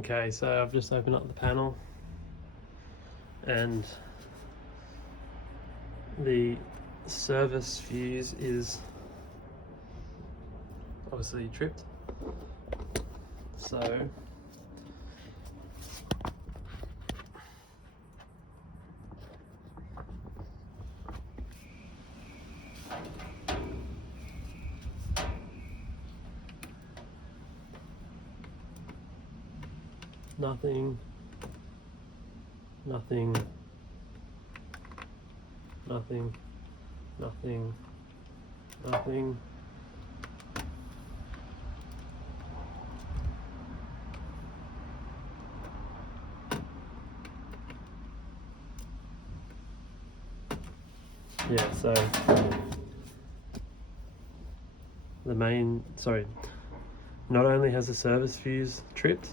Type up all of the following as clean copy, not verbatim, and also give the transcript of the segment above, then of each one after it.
Okay, so I've just opened up the panel and the service fuse is obviously tripped. So nothing. Yeah, so the main, not only has the service fuse tripped,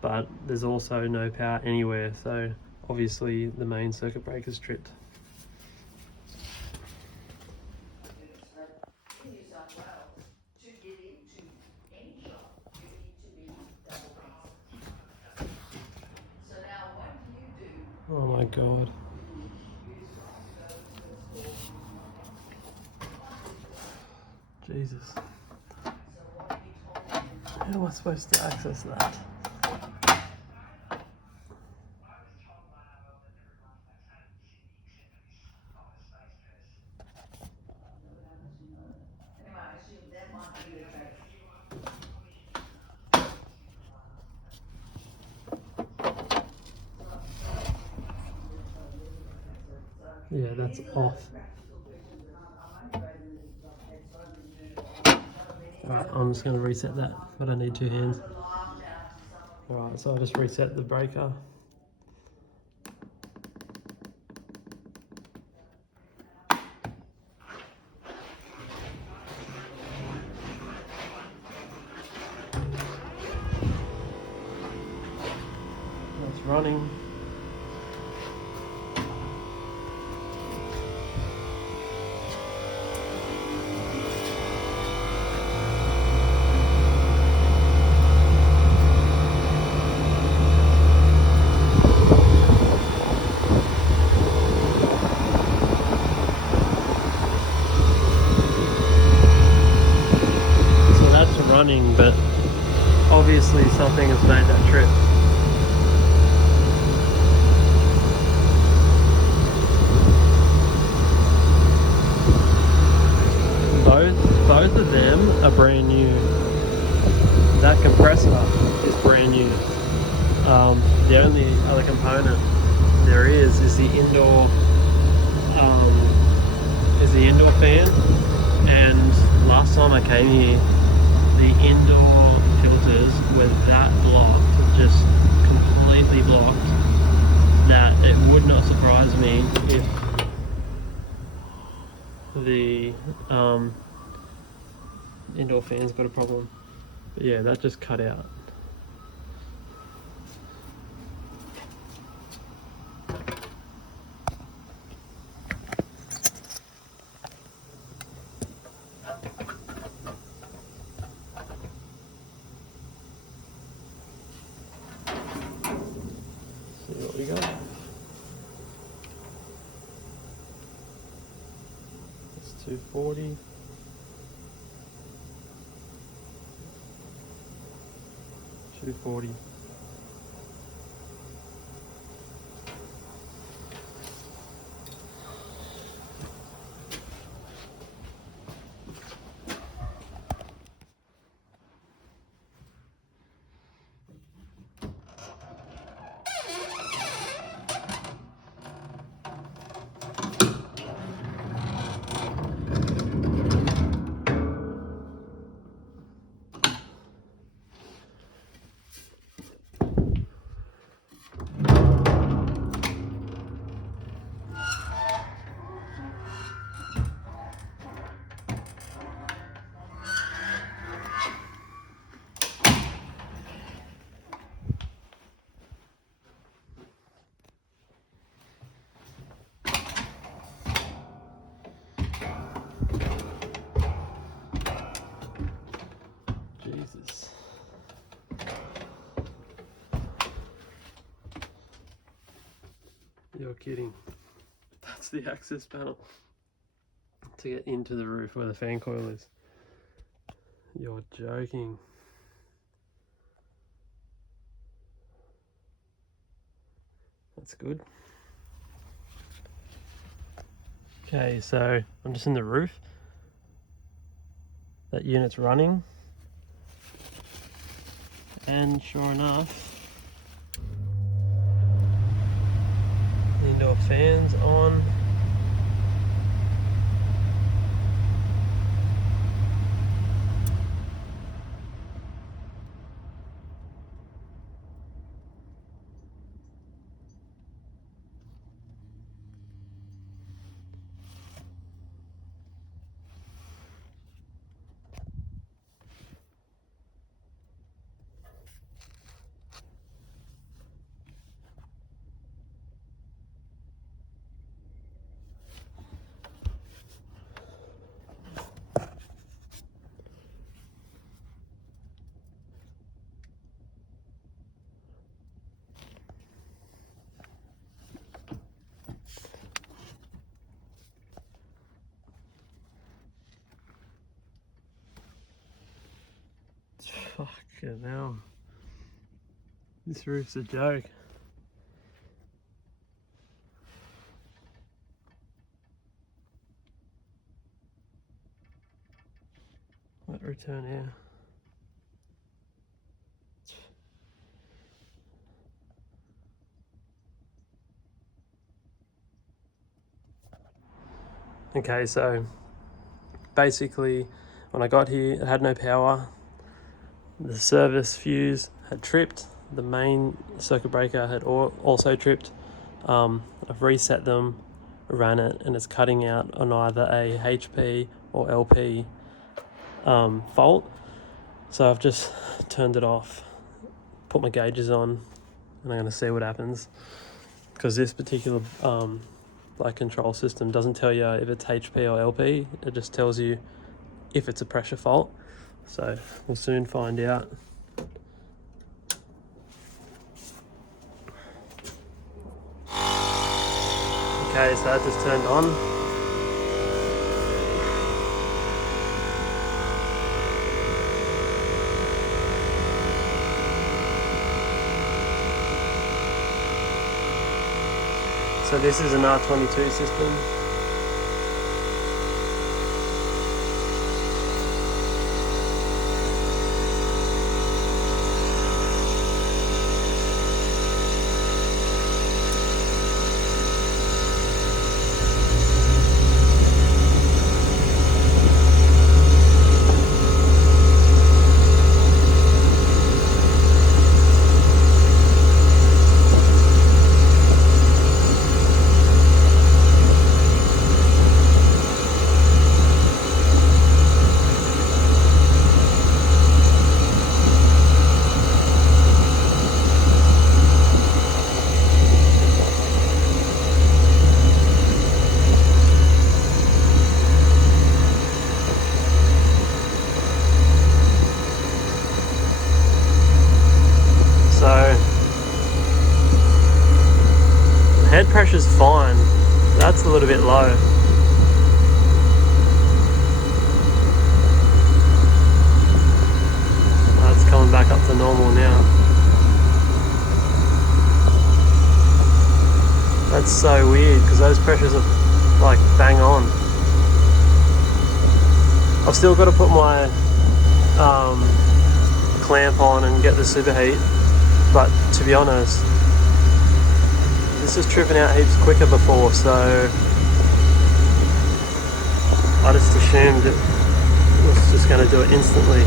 but there's also no power anywhere, so obviously the main circuit breaker's tripped. Oh my god. Jesus. How am I supposed to access that? Yeah, that's off. Alright, I'm just going to reset that, but I need 2 hands. Alright, so I just reset the breaker. That's running. Running, but obviously something has made that trip. Both of them are brand new. That compressor is brand new. The only other component there is the indoor fan. And last time I came here, the indoor filters were that blocked, just completely blocked, that it would not surprise me if the indoor fan's got a problem. But yeah, that just cut out. See what we got. It's 240. 240. You're kidding. That's the access panel to get into the roof where the fan coil is. You're joking. That's good. Okay, so I'm just in the roof. That unit's running. And sure enough, the indoor fan's on. Fucking hell. This roof's a joke. Let return here. Okay, so basically when I got here it had no power. The service fuse had tripped. The main circuit breaker had also tripped. I've reset them, ran it, and it's cutting out on either a HP or LP fault. So I've just turned it off, put my gauges on, and I'm going to see what happens. Because this particular control system doesn't tell you if it's HP or LP, it just tells you if it's a pressure fault. So we'll soon find out. Okay, so that just turned on. So this is an R22 system. Head pressure's fine. That's a little bit low. That's coming back up to normal now. That's so weird because those pressures are like bang on. I've still got to put my clamp on and get the superheat, but to be honest, this is tripping out heaps quicker before, so I just assumed it was just going to do it instantly.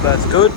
That's good.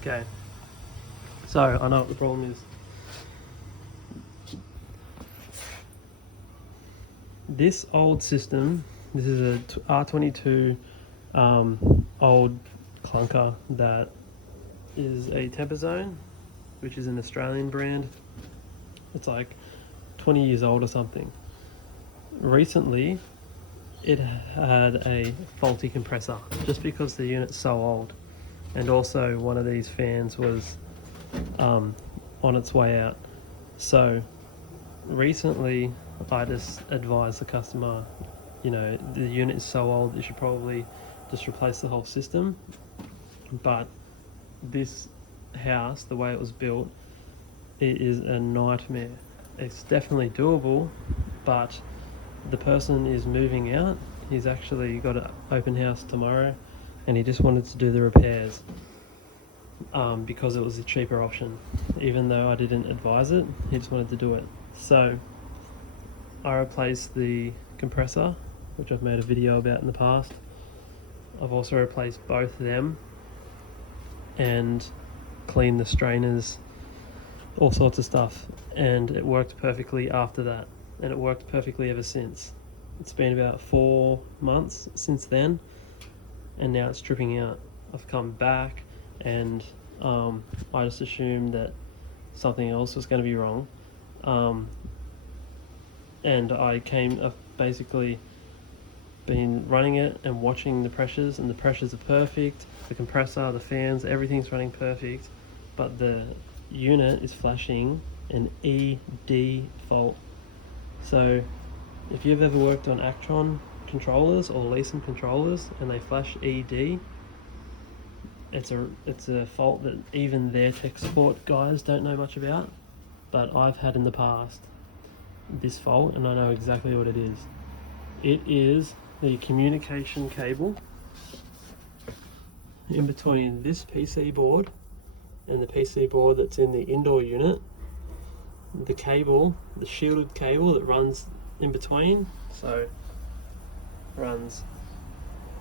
Okay, so I know what the problem is. This old system, this is a R22 old clunker that is a Temper Zone, which is an Australian brand. It's like 20 years old or something. Recently, it had a faulty compressor just because the unit's so old, and also one of these fans was on its way out. So recently I just advised the customer, you know, the unit is so old you should probably just replace the whole system. But this house, the way it was built, it is a nightmare. It's definitely doable, but the person is moving out. He's actually got an open house tomorrow, and he just wanted to do the repairs because it was a cheaper option. Even though I didn't advise it, he just wanted to do it. So I replaced the compressor, which I've made a video about in the past. I've also replaced both of them and cleaned the strainers, all sorts of stuff, and it worked perfectly after that, and it worked perfectly ever since. It's been about 4 months since then, and now it's dripping out. I've come back and I just assumed that something else was going to be wrong, and I've basically been running it and watching the pressures, and the pressures are perfect, the compressor, the fans, everything's running perfect, but the unit is flashing an ED fault. So if you've ever worked on Actron controllers or Leasam controllers and they flash ED, it's a fault that even their tech support guys don't know much about, but I've had in the past this fault and I know exactly what it is. It is the communication cable in between this PC board and the PC board that's in the indoor unit. The cable, the shielded cable that runs in between, so runs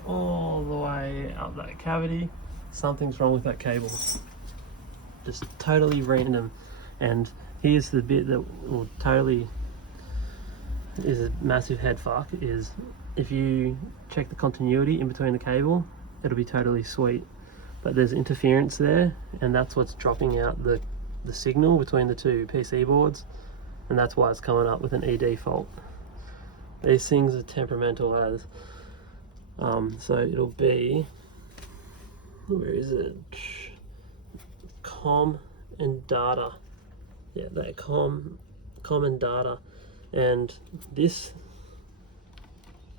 all the way up that cavity. Something's wrong with that cable, just totally random. And here's the bit that will totally is a massive head fuck, is if you check the continuity in between the cable, it'll be totally sweet, but there's interference there, and that's what's dropping out the signal between the two PC boards, and that's why it's coming up with an ED fault. These things are temperamental as so it'll be, where is it, com and data, yeah, that com and data. And this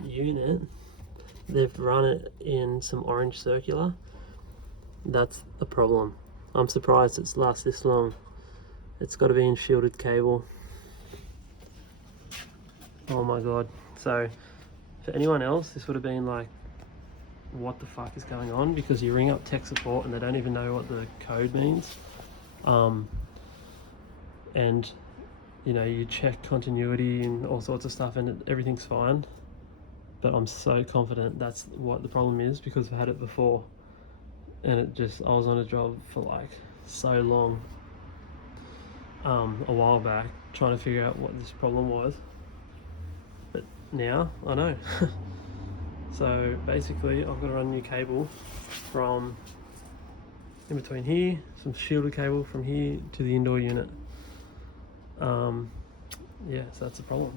unit, they've run it in some orange circular. That's the problem. I'm surprised it's lasted this long. It's got to be in shielded cable. Oh my god. So for anyone else, this would have been like, what the fuck is going on? Because you ring up tech support and they don't even know what the code means. And you know, you check continuity and all sorts of stuff and everything's fine. But I'm so confident that's what the problem is, because I've had it before. And I was on a job for like so long, a while back, trying to figure out what this problem was. But now I know. So basically I've got to run a new cable from in between here, some shielded cable from here to the indoor unit. Yeah, so that's the problem.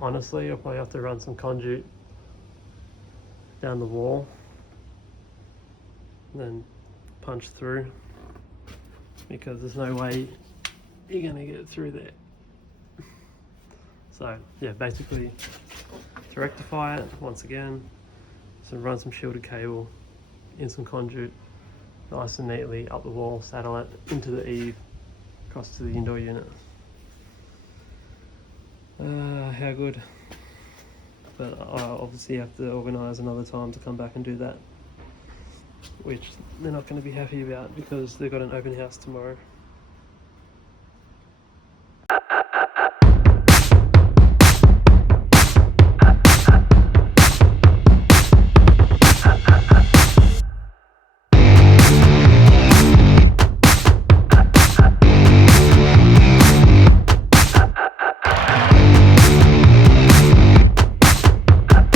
Honestly, I'll probably have to run some conduit down the wall, then punch through, because there's no way you're gonna get through there. So yeah, basically to rectify it once again, so run some shielded cable in some conduit, nice and neatly up the wall, saddle it into the eave, across to the indoor unit. How good. But I obviously have to organise another time to come back and do that, which they're not going to be happy about because they've got an open house tomorrow.